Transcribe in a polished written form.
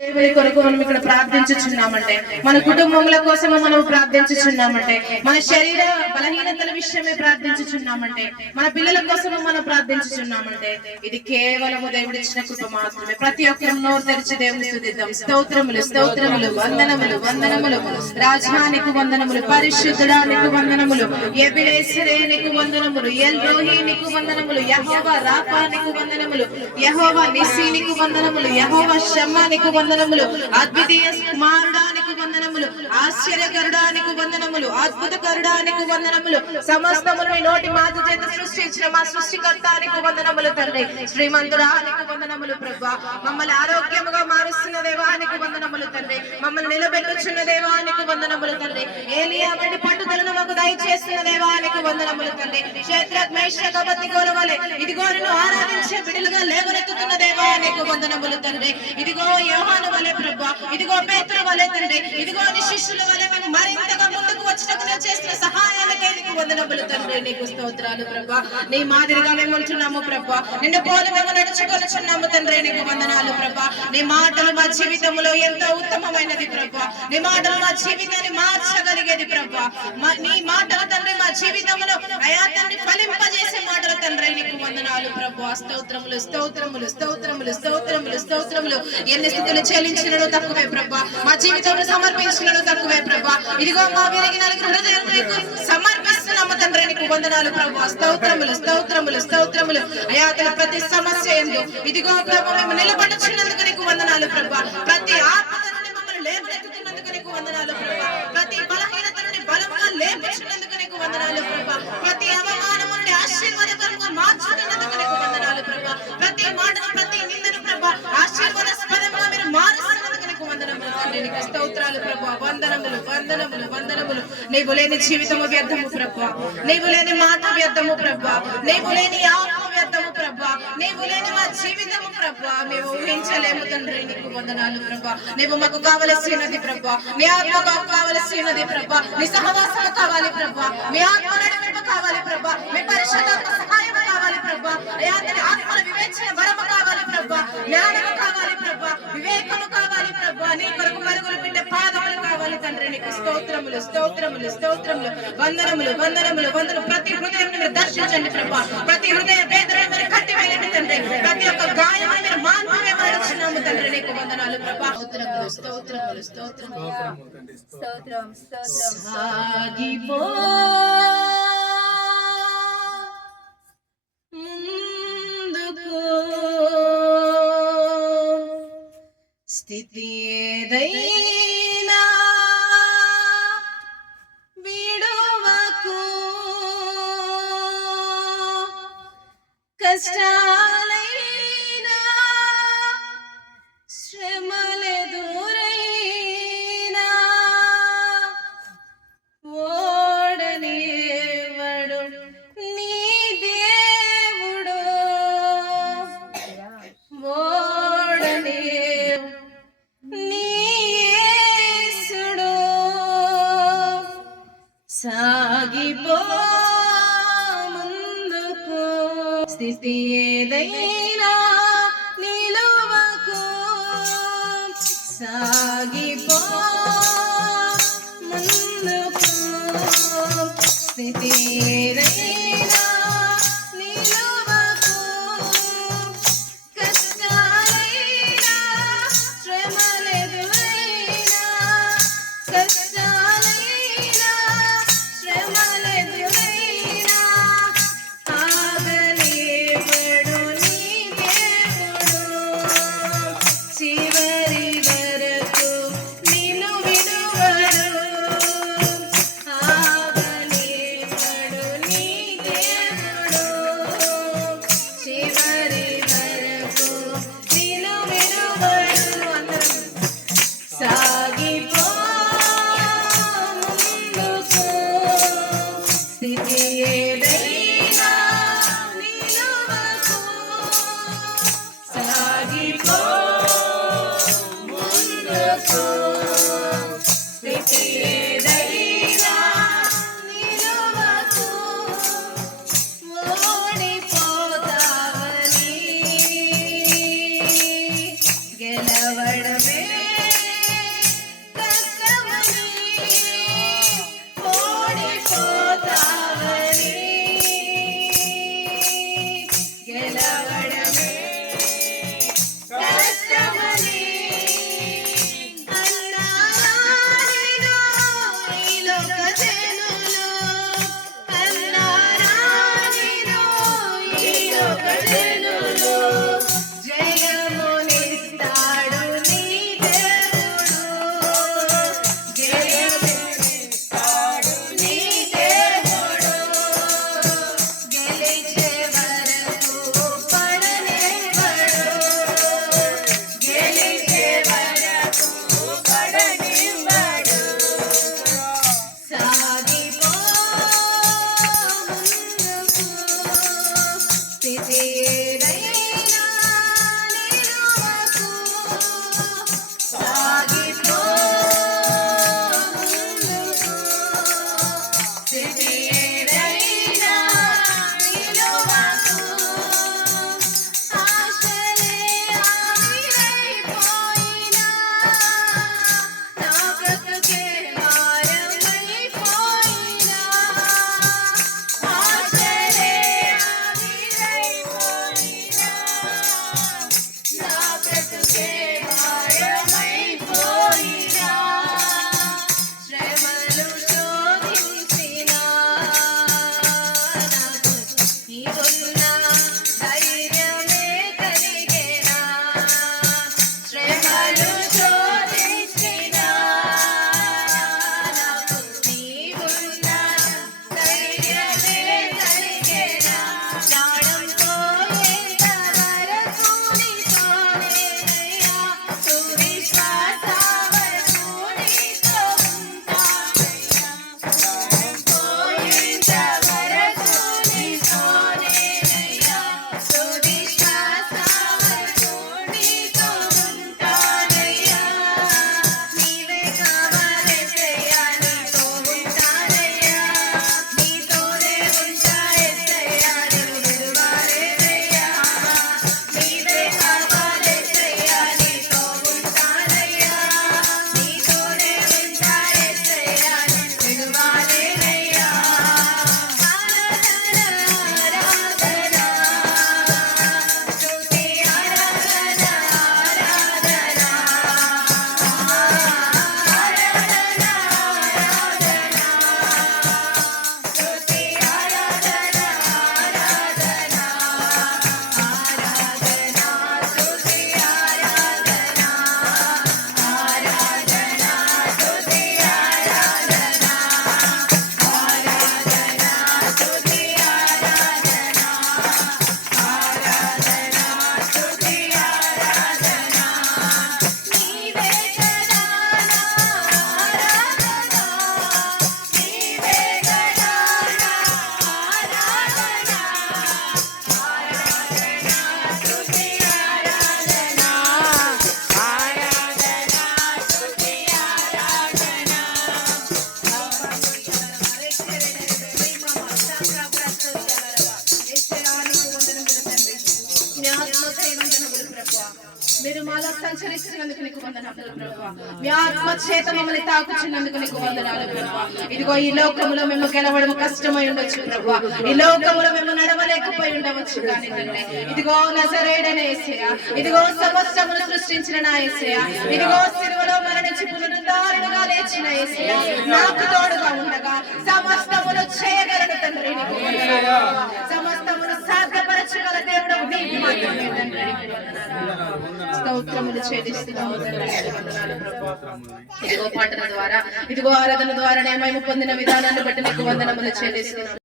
దేవుని కొరకు మనం ఇక్కడ ప్రార్థించుచున్నామంటే, మన కుటుంబముల కోసము మనం ప్రార్థించుచున్నామంటే, మన శరీర బలహీనతల విషయమే ప్రార్థించుచున్నామంటే, మన పిల్లల కోసము మనం ప్రార్థించుచున్నామంటే, ఇది కేవలము దేవుడిచ్చిన కృప మాత్రమే. ప్రతి ఒక్కరు నోరు తెరిచి దేవుని స్తుతిద్దాం. స్తోత్రములు, స్తోత్రములు, వందనములు, వందనములు. రాజానికి వందనములు, పరిశుద్ధుడానికి వందనములు, ఎబినేసరే నీకు వందనములు, ఎల్రోహీ నీకు వందనములు, యెహోవా రాఫా నీకు వందనములు, యెహోవా నిస్సీ నీకు వందనములు, యెహోవా షమ్మా నీకు వందనములు, అద్వితీయ కుమారుడానికి వందనములు, ఆశ్చర్యకరుడానికి వందనములు, అద్భుతకరుడానికి వందనములు. సమస్తమును మీ నోటి మాట చేత సృష్టించిన మా సృష్టికర్తానికి వందనములు తండ్రి. శ్రీమంతుడానికి వందనములు ప్రభువా. మమ్మల్ని ఆరోగ్యముగా మారుస్తున్న దేవానికి వందనములు తండ్రి. మమ్మల్ని నిలబెట్టుచున్న దేవానికి వందనములు తండ్రి. ఏలియా వంటి పట్టుదలను మాకు దయచేస్తున్న దేవానికి వందనములు తండ్రి. శేద్రక్ మేషక్ అబేద్నెగోల వలె ఇదిగో నిన్ను ఆరాధించే బిడ్డలుగా లేవనెత్తుతున్న దేవానికి వందనములు తండ్రి. ఇదిగో యోహాను వలె ప్రభువా, ఇదిగో పేతురు వలె తండ్రి, ఇదిగో నీ శిష్యుల వలె మేము మరింతగా ముందుకు వచ్చినకు నువ్వు చేసిన సహాయాలకై నీకు వందనములు తండ్రి. నీకు స్తోత్రాలు ప్రభువా. నీ మాదిరిగా మేము ఉంటున్నాము ప్రభువా. నిన్ను పోలి మేము నడుచుకొనుచున్నాము తండ్రి. నీకు వందనాలు ప్రభువా. నీ మాటలు మా జీవితంలో ఎంతో ఉత్తమమైనది ప్రభువా. నీ మాటలు మా జీవితాన్ని మార్చగలిగేది ప్రభువా. నీ మాటలు తండ్రి మా జీవితంలో అయా తండ్రి ఫలింపజేసే మాటలు తండ్రి. నీకు వందనాలు ప్రభువా. స్తోత్రములు, స్తోత్రములు, స్తోత్రములు, స్తోత్రములు, స్తోత్రములు. ఎన్ని స్థితులు చెల్లించినను తక్కువే ప్రభా. మా జీవితంలో సమర్పించినను తక్కువే ప్రభా. ఇదిగో మా విరిగి నలుగురు హృదయాలకు సమర్పిస్తున్నాము తండ్రి. నీకు వందనాలు ప్రభా. స్తోత్రములు, స్తోత్రములు, స్తోత్రములు. అయా ప్రతి సమస్య ఎందు ఇదిగో ప్రభా మేము నిలబడుచున్నందుకు నీకు వందనాలు ప్రభా. ప్రతి ఆపద నుండి మమ్మల్ని లేవనెత్తుతున్నందుకు నీకు వందనాలు ప్రభా. ప్రతి బలహీనత నుండి బలంగా లేపుచున్నందుకు నీకు వందనాలు ప్రభా. ప్రతి అవమానము నుండి ఆశీర్వాదకరంగా మార్చుతున్నందుకు నీకు వందనాలు ప్రభా. ప్రతి మాటను ప్రతి నిందను ప్రభా ఆశీర్వాదస్పదంగా మీరు మారుస్తున్నందుకు నీకు వందనములు తండ్రి. నీకు స్తోత్రాలు ప్రభా. వందనములు, వందనములు, వందనములు. నీవు లేని జీవితము వ్యర్థము ప్రభా. నీవు లేని మాట వ్యర్థము ప్రభా. నీవు లేని ఆత్మ వ్యర్థము ప్రభా. నీవు లేని మా జీవితము ప్రభా మేము ఊహించలేము తండ్రి. నీకు వందనాలు ప్రభా. నీవు మాకు కావలసినది ప్రభా. నీ ఆత్మ కావలసినది ప్రభా. నీ సహవాసము కావాలి ప్రభా. మీ ఆత్మ నడిపింపు కావాలి ప్రభా. మీ పరిశుద్ధాత్మ సహాయం కావాలి ప్రభా. అయా ఆత్మల వివేచన వరము కావాలి ప్రభా. జ్ఞానము కావాలి ప్రభా. వివేకము కావాలి ప్రభా. నీ కొరకు మరుగులు పెట్టే పాదములు కావాలి తండ్రి. నీకు స్తోత్రములు, స్తోత్రములు, స్తోత్రములు, వందనములు, వందనములు, వందనములు. ప్రతి హృదయం మీరు దర్శించండి ప్రభా. ప్రతి హృదయ వేదనను మీరు కట్టివేయండి తండ్రి. ప్రతి ఒక్క గాయమును మీరు మాన్పమే మరచున్నాము తండ్రి. నీకు వందనాలు ప్రభా. స్తోత్రములు, స్తోత్రములు, స్తోత్రములు, స్తోత్రం, స్తోత్రం. సాగిపో ముందుకు స్థితి ఏదైనా విడువకు, కష్టాలైనా శ్రమలెదురైనా ఓడనేవడు నీ దేవుడు. ఓడనే నీ యేసుడు. సాగిపో ముందుకు స్థితి ఏదైనా నిలువకు. సాగిపో ముందుకు స్థితి ఏదైనా నిలువకు. కష్టాలైనా శ్రమలెదురైనా, కష్టాలైనా శ్రమలెదురైనా ఆగలేవడు నీ దేవుడు. చివరి వరకు నిన్ను విడువడు. ఆగలేవడు నీ దేవుడు. చివరి వరకు నిన్ను విడువడు. సాగిపో ముందుకు స్థితి ఏదైనా నిలువకు. సాగిపో గెలవడమే కష్టమని ఓడిపోతావని గెలవడమే కష్టమని అన్నారానిలో ఈ లోక జనులు అన్నారానిలో ఈ లోక జనులు జయమునిస్తాడు నీ దేవుడు జయమునిస్తాడు నీ దేవుడు గెలిచే వరకు పడనివ్వడు గెలిచే వరకు పడనివ్వడు సాగిపో ముందుకు స్థితి ఏదైనా నిలువకు సాగిపో ముందుకు స్థితి ఏదైనా నిలువకు ఆశలే ఆవిరైపోయినా నా బ్రతుకే భారమైపోయినా ఆశలే ఆవిరైపోయినా నా బ్రతుకే భారమైపోయినా శ్రమలు శోధించినా నాకు నీవున్నా ధైర్యమే కలిగేనా శ్రమలు శోధించినా నాకు నీవున్నా ధైర్యమే కలిగేనా ప్రాణం పోయేంత వరకు నీతోనేనయ్యా తుది శ్వాస వరకు నీతో ఉంటానయ్యా ప్రాణం పోయేంత వరకు నీతోనేనయ్యా తుది శ్వాస వరకు నీతో ఉంటానయ్యా నీవే కావాలెసయ్యా నీతో ఉంటానయ్యా నీతోనే ఉంటా యేసయ్యా నిన్ను విడువలేనయ్యా నీవే కావాలెసయ్యా నీతో ఉంటానయ్యా నీతోనే ఉంటా యేసయ్యా నిన్ను విడువలేనయ్యా ఆరాధన ఆరాధన స్తుతి ఆరాధన ఆరాధన ఆరాధన స్తుతి ఆరాధన ఆరాధన ఆరాధన స్తుతి ఆరాధన ఆరాధన స్తుతి ఆరాధన ఆరాధన స్తుతి ఆరాధన ఆరాధన స్తుతి ఆరాధన నీవే కదా నా ఆరాధన నీవే కదా నా ఆరాధన ఆరాధన స్తుతి ఆరాధన ఆరాధన స్తుతి ఆరాధన మీరు మాలో సంచరిస్తున్నందుకు నీకు వందనాలు ప్రభువా మీ ఆత్మ చేత మమ్మల్ని తాకుచున్నందుకు నీకు వందనాలు ప్రభువా ఇదిగో ఈ లోకములో మేము గెలవడం కష్టమై ఉండొచ్చు ప్రభువా ఈ లోకములో మేము నడవలేకపోయి ఉండవచ్చు కానీ తండ్రి ఇదిగో నజరేయుడైన యేసయ్య ఇదిగో సమస్తమును సృష్టించిన నా యేసయ్య ఇదిగో సిలువలో మరణించి పునరుద్ధారణగా లేచిన యేసయ్య నాకు తోడుగా ఉండగా సమస్తమును చేయగలడు తండ్రి నీకు వందనాలు సమస్తమును సాధ్యపరచగల దేవుడు నీకు మాత్రమే తండ్రి నీకు వందనాలు స్తోత్రములు చెల్లిస్తున్నాము తండ్రి నీకు వందనాలు ప్రభువా ఇదిగో పాటల ద్వారా ఇదిగో ఆరాధన ద్వారా మేము పొందిన విధానాన్ని బట్టి నీకు వందనములు చెల్లిస్తున్నాము